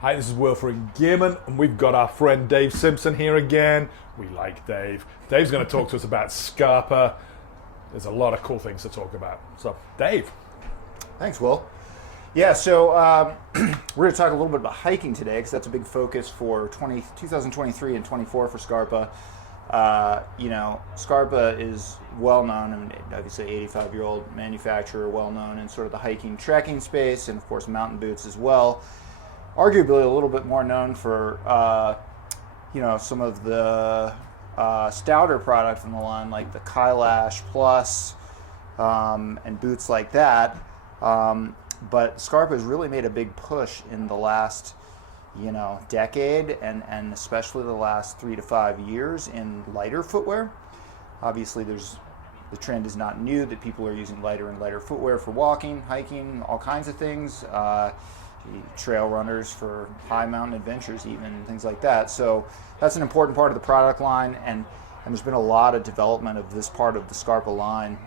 Hi, this is Will for Engearment, and we've got our friend Dave Simpson here again. We like Dave. Dave's going to talk to us about Scarpa. There's a lot of cool things to talk about. So, Dave. Thanks, Will. Yeah, so we're going to talk a little bit about hiking today because that's a big focus for 2023 and 24 for Scarpa. Scarpa is well known, I mean, obviously 85-year-old manufacturer, well known in sort of the hiking, trekking space, and of course mountain boots as well. Arguably a little bit more known for, some of the stouter products in the line, like the Kailash Plus and boots like that. But Scarpa has really made a big push in the last, decade and especially the last 3 to 5 years in lighter footwear. Obviously, the trend is not new that people are using lighter and lighter footwear for walking, hiking, all kinds of things. Trail runners for high mountain adventures, even things like that. So that's an important part of the product line, and there's been a lot of development of this part of the Scarpa line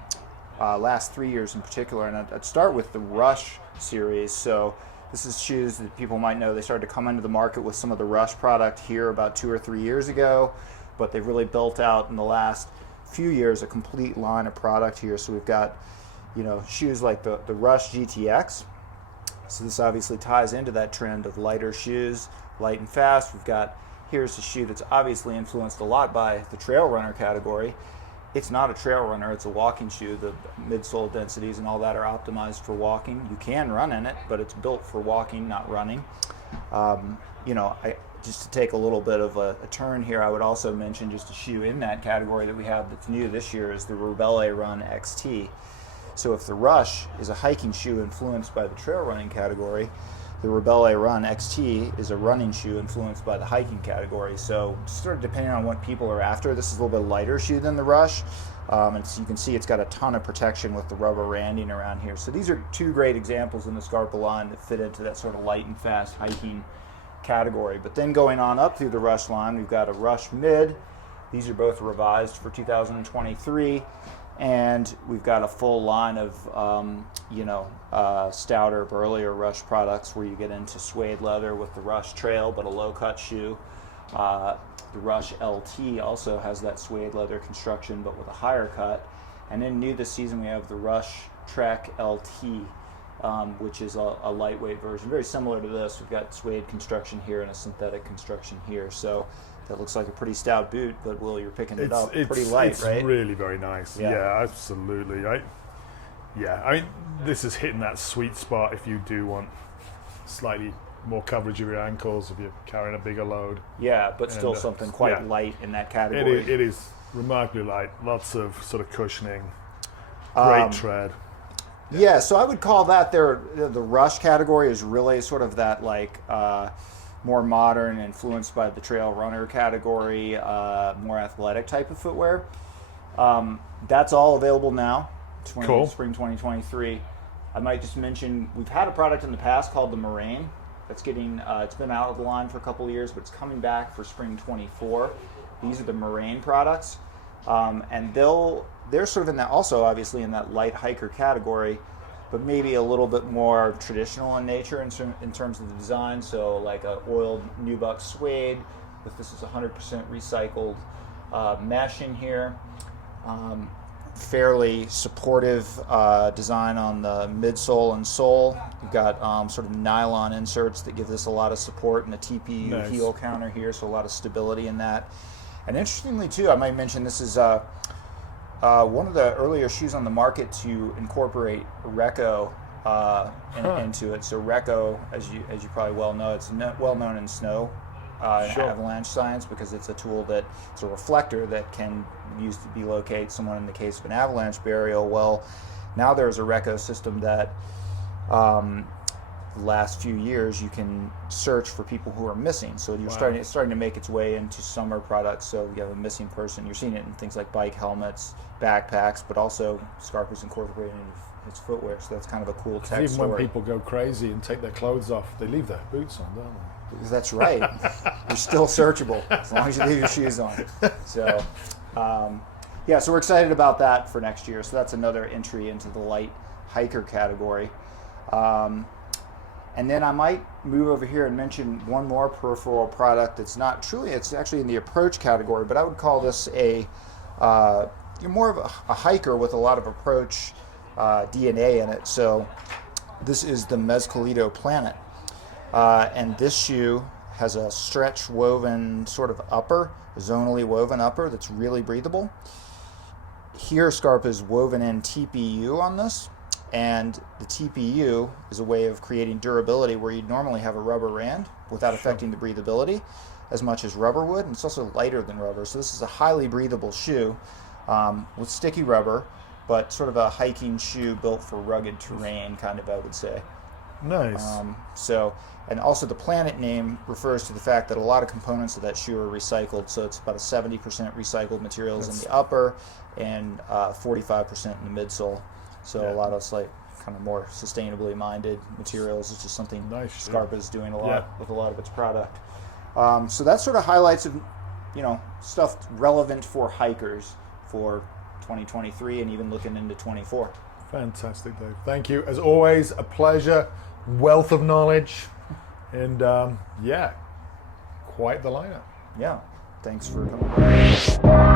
last 3 years in particular. And I'd start with the Rush series. So this is shoes that people might know. They started to come into the market with some of the Rush product here about 2 or 3 years ago, but they've really built out in the last few years a complete line of product here. So we've got shoes like the Rush GTX. So this obviously ties into that trend of lighter shoes, light and fast. Here's a shoe that's obviously influenced a lot by the trail runner category. It's not a trail runner, it's a walking shoe. The midsole densities and all that are optimized for walking. You can run in it, but it's built for walking, not running. Just to take a little bit of a turn here, I would also mention just a shoe in that category that we have that's new this year is the Rebelle Run XT. So if the Rush is a hiking shoe influenced by the trail running category, the Rebelle Run XT is a running shoe influenced by the hiking category. So sort of depending on what people are after, this is a little bit lighter shoe than the Rush. And so you can see it's got a ton of protection with the rubber randing around here. So these are two great examples in the Scarpa line that fit into that sort of light and fast hiking category. But then going on up through the Rush line, we've got a Rush Mid. These are both revised for 2023. And we've got a full line of, stouter, burlier Rush products where you get into suede leather with the Rush Trail, but a low-cut shoe. The Rush LT also has that suede leather construction, but with a higher cut. And then new this season, we have the Rush Trek LT, which is a lightweight version, very similar to this. We've got suede construction here and a synthetic construction here. So that looks like a pretty stout boot, but Will, you're picking it up pretty light, right? It's really very nice. Yeah, absolutely. I mean, this is hitting that sweet spot if you do want slightly more coverage of your ankles, if you're carrying a bigger load. Yeah, but still something quite light in that category. It is remarkably light. Lots of sort of cushioning. Great tread. Yeah, so I would call that the Rush category is really sort of that more modern, influenced by the trail runner category, more athletic type of footwear. That's all available now, cool. Spring 2023. I might just mention we've had a product in the past called the Moraine. That's it's been out of the line for a couple of years, but it's coming back for spring 24. These are the Moraine products, and they're sort of in that, also obviously in that light hiker category, but maybe a little bit more traditional in nature in terms of the design. So like a oiled nubuck suede, this is 100% recycled mesh in here. Fairly supportive design on the midsole and sole. You've got sort of nylon inserts that give this a lot of support, and a TPU heel counter here, so a lot of stability in that. And interestingly too, I might mention this is one of the earlier shoes on the market to incorporate Reco into it. So Reco, as you probably well know, it's well known in snow avalanche science because it's a tool it's a reflector that can be used to delocate someone in the case of an avalanche burial. Well, now there's a Reco system that the last few years you can search for people who are missing. So it's starting to make its way into summer products. So you have a missing person. You're seeing it in things like bike helmets, backpacks, but also Scarpa's incorporated into its footwear. So that's kind of a cool tech Even story. when people go crazy and take their clothes off, they leave their boots on, don't they? That's right. You're still searchable as long as you leave your shoes on. So, so we're excited about that for next year. So that's another entry into the light hiker category. And then I might move over here and mention one more peripheral product that's not truly, it's actually in the approach category, but I would call this you're more of a hiker with a lot of approach DNA in it. So this is the Mescalito Planet. And this shoe has a stretch woven sort of upper, a zonally woven upper that's really breathable. Here Scarpa is woven in TPU on this, and the TPU is a way of creating durability where you'd normally have a rubber rand without affecting the breathability as much as rubber would, and it's also lighter than rubber. So this is a highly breathable shoe with sticky rubber, but sort of a hiking shoe built for rugged terrain, kind of, I would say. Nice. And also the Planet name refers to the fact that a lot of components of that shoe are recycled. So it's about a 70% recycled materials in the upper and 45% in the midsole. So a lot of kind of more sustainably minded materials. It's just something nice, Scarpa is doing a lot with a lot of its product. So that sort of highlights of, stuff relevant for hikers for 2023 and even looking into 24. Fantastic, Dave. Thank you. As always, a pleasure. Wealth of knowledge. And quite the lineup. Yeah. Thanks for coming by.